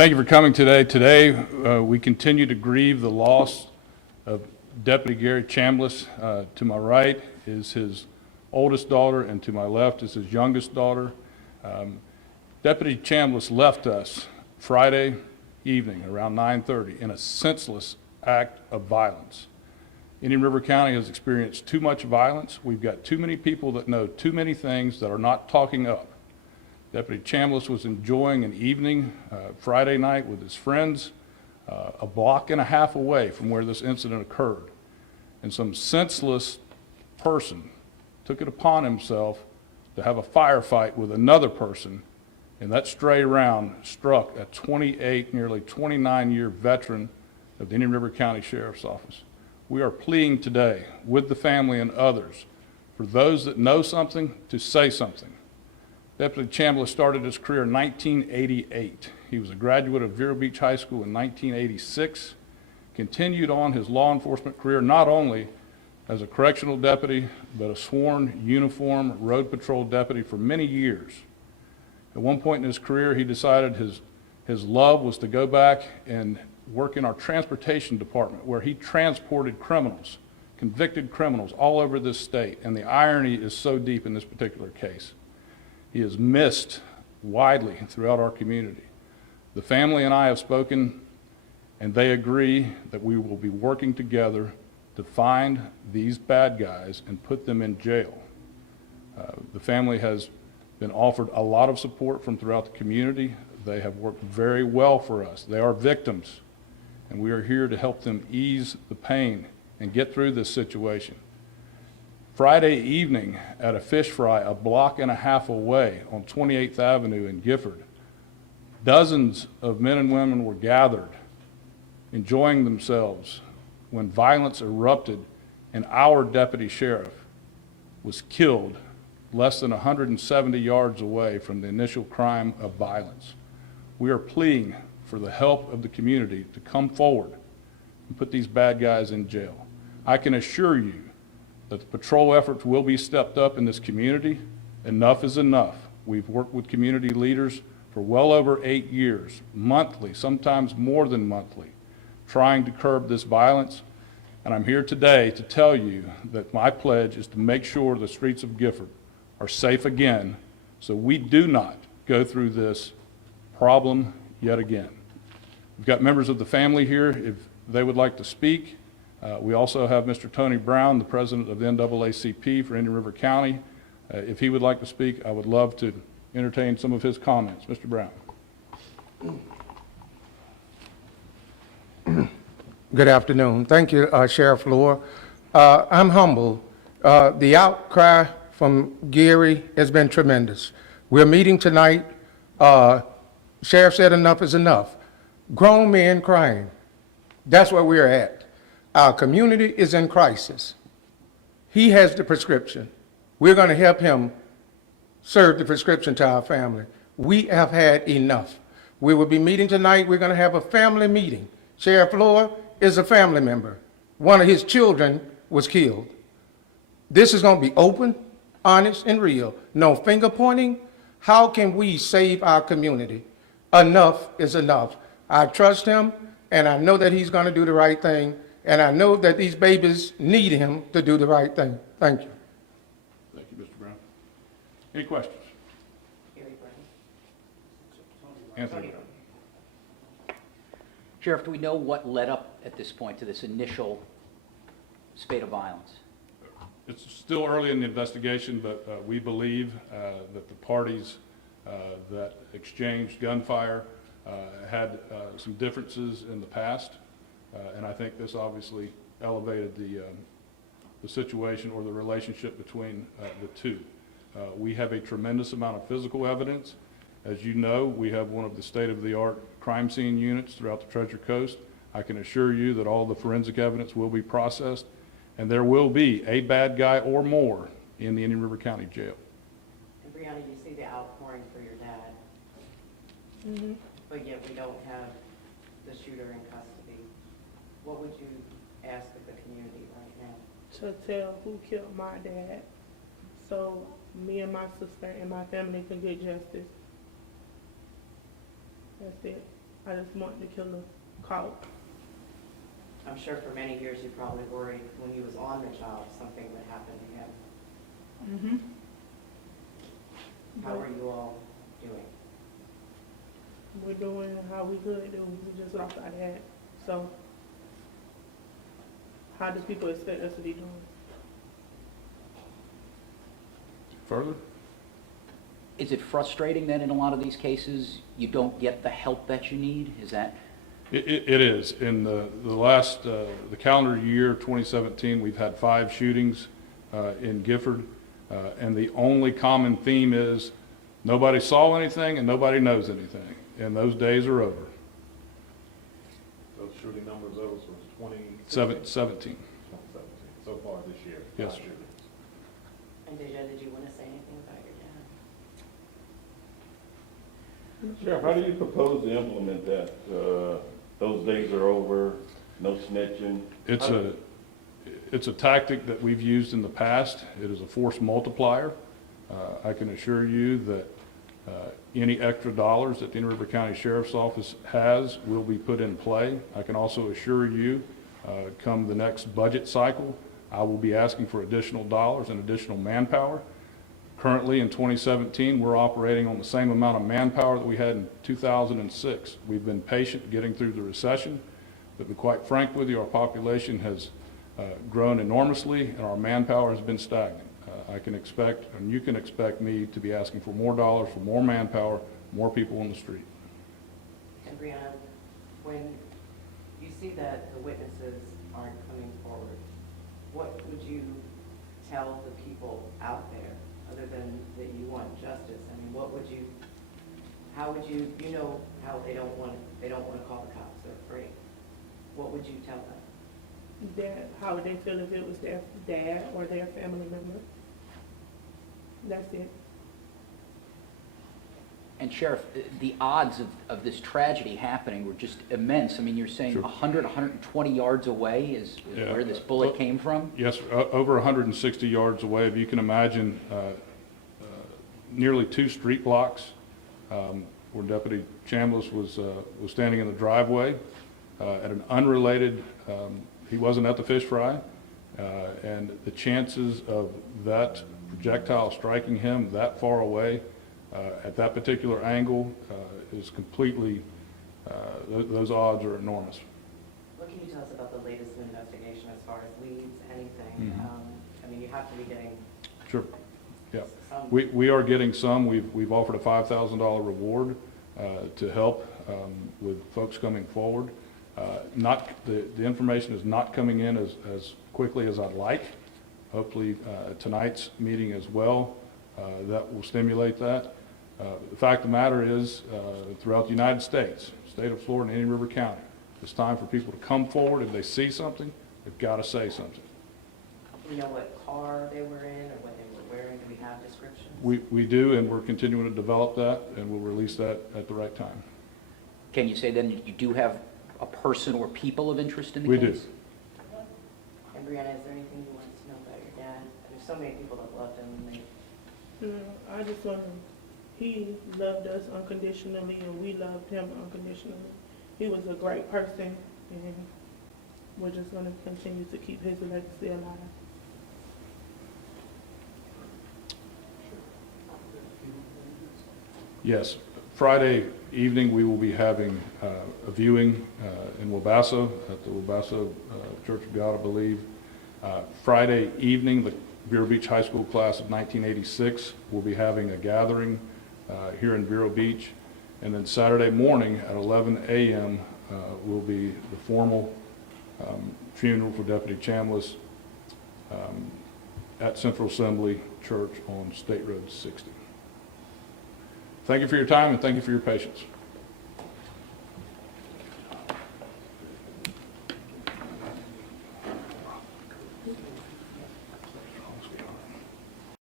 Thank you for coming today. Today, we continue to grieve the loss of Deputy Gary Chambliss. To my right is his oldest daughter, and to my left is his youngest daughter. Deputy Chambliss left us Friday evening around 9:30 in a senseless act of violence. Indian River County has experienced too much violence. We've got too many people that know too many things that are not talking up. Deputy Chambliss was enjoying an evening Friday night with his friends a block and a half away from where this incident occurred. And some senseless person took it upon himself to have a firefight with another person, and that stray round struck a 28, nearly 29-year veteran of the Indian River County Sheriff's Office. We are pleading today with the family and others for those that know something to say something. Deputy Chambliss started his career in 1988. He was a graduate of Vero Beach High School in 1986, continued on his law enforcement career not only as a correctional deputy, but a sworn uniform road patrol deputy for many years. At one point in his career, he decided his love was to go back and work in our transportation department, where he transported criminals, convicted criminals all over this state, and the irony is so deep in this particular case. He is missed widely throughout our community. The family and I have spoken, and they agree that we will be working together to find these bad guys and put them in jail. The family has been offered a lot of support from throughout the community. They have worked very well for us. They are victims, and we are here to help them ease the pain and get through this situation. Friday evening at a fish fry a block and a half away on 28th Avenue in Gifford, dozens of men and women were gathered, enjoying themselves, when violence erupted and our deputy sheriff was killed less than 170 yards away from the initial crime of violence. We are pleading for the help of the community to come forward and put these bad guys in jail. I can assure you that the patrol efforts will be stepped up in this community. Enough is enough. We've worked with community leaders for well over 8 years, monthly, sometimes more than monthly, trying to curb this violence. And I'm here today to tell you that my pledge is to make sure the streets of Gifford are safe again, so we do not go through this problem yet again. We've got members of the family here if they would like to speak. We also have Mr. Tony Brown, the president of the NAACP for Indian River County. If he would like to speak, I would love to entertain some of his comments. Mr. Brown. Good afternoon. Thank you, Sheriff Lohr. I'm humble. The outcry from Gary has been tremendous. We're meeting tonight. Sheriff said enough is enough. Grown men crying. That's where we're at. Our community is in crisis. He has the prescription. We're going to help him serve the prescription to our family. We have had enough. We will be meeting tonight. We're going to have a family meeting. Sheriff Lohr is a family member. One of his children was killed. This is going to be open, honest, and real. No finger pointing. How can we save our community? Enough is enough. I trust him, and I know that he's going to do the right thing. And I know that these babies need him to do the right thing. Thank you. Thank you, Mr. Brown. Any questions? Anthony. Sheriff, do we know what led up at this point to this initial spate of violence? It's still early in the investigation, but we believe that the parties that exchanged gunfire had some differences in the past. And I think this obviously elevated the situation or the relationship between the two. We have a tremendous amount of physical evidence. As you know, we have one of the state-of-the-art crime scene units throughout the Treasure Coast. I can assure you that all the forensic evidence will be processed, and there will be a bad guy or more in the Indian River County Jail. And Brianna, you see the outpouring for your dad, but yet we don't have the shooter in custody. What would you ask of the community right now? To tell who killed my dad, so me and my sister and my family can get justice. That's it. I just want the killer caught. I'm sure for many years you probably worried when he was on the job, something would happen to him. Mm-hmm. How are you all doing? We're doing how we could do. We just lost our dad. So how do people expect us to be doing? Further? Is it frustrating that in a lot of these cases, you don't get the help that you need? Is that? It is. In the last, the calendar year 2017, we've had 5 shootings in Gifford, and the only common theme is nobody saw anything and nobody knows anything, and those days are over. Those shooting numbers over, so it's 17. 2017 so far this year. Yes, 5 sir. shootings. And Deja, did you want to say anything about your dad? Sheriff, how do you propose to implement that? Those days are over, no snitching? It's a tactic that we've used in the past. It is a force multiplier. I can assure you that any extra dollars that the Indian River County Sheriff's Office has will be put in play. I can also assure you, come the next budget cycle, I will be asking for additional dollars and additional manpower. Currently, in 2017, we're operating on the same amount of manpower that we had in 2006. We've been patient getting through the recession, but to be quite frank with you, our population has grown enormously and our manpower has been stagnant. I can expect, and you can expect me to be asking for more dollars, for more manpower, more people on the street. And Brianna, when you see that the witnesses aren't coming forward, what would you tell the people out there, other than that you want justice? I mean, what would you, how would you, you know how they don't want to call the cops, they're afraid. What would you tell them? That how would they feel if it was their dad or their family member? That's it. And Sheriff, the odds of this tragedy happening were just immense. I mean, you're saying Sure. 100, 120 yards away is Yeah. where this bullet came from? Yes, sir. Over 160 yards away. If you can imagine, nearly 2 street blocks where Deputy Chambliss was standing in the driveway at an unrelated, he wasn't at the fish fry, and the chances of that projectile striking him that far away at that particular angle is completely, those odds are enormous. What can you tell us about the latest investigation as far as leads, anything? Mhm. I mean, you have to be getting Sure. Yeah. some. We are getting some. We've offered a $5,000 reward to help with folks coming forward. The information is not coming in as quickly as I'd like. Hopefully tonight's meeting as well, that will stimulate that. The fact of the matter is, throughout the United States, state of Florida and Indian River County, it's time for people to come forward. If they see something, they've got to say something. Do we know what car they were in or what they were wearing? Do we have descriptions? We do, and we're continuing to develop that, and we'll release that at the right time. Can you say then you do have a person or people of interest in the We do. case? And Brianna, is there anything you want to know about your dad? There's so many people that loved him and they. I just want him. He loved us unconditionally, and we loved him unconditionally. He was a great person, and we're just going to continue to keep his legacy alive. Yes. Friday evening, we will be having a viewing in Wabasso, at the Wabasso Church of God, I believe. Friday evening, the Vero Beach High School class of 1986 will be having a gathering here in Vero Beach. And then Saturday morning at 11 a.m. Will be the formal funeral for Deputy Chambliss at Central Assembly Church on State Road 60. Thank you for your time and thank you for your patience.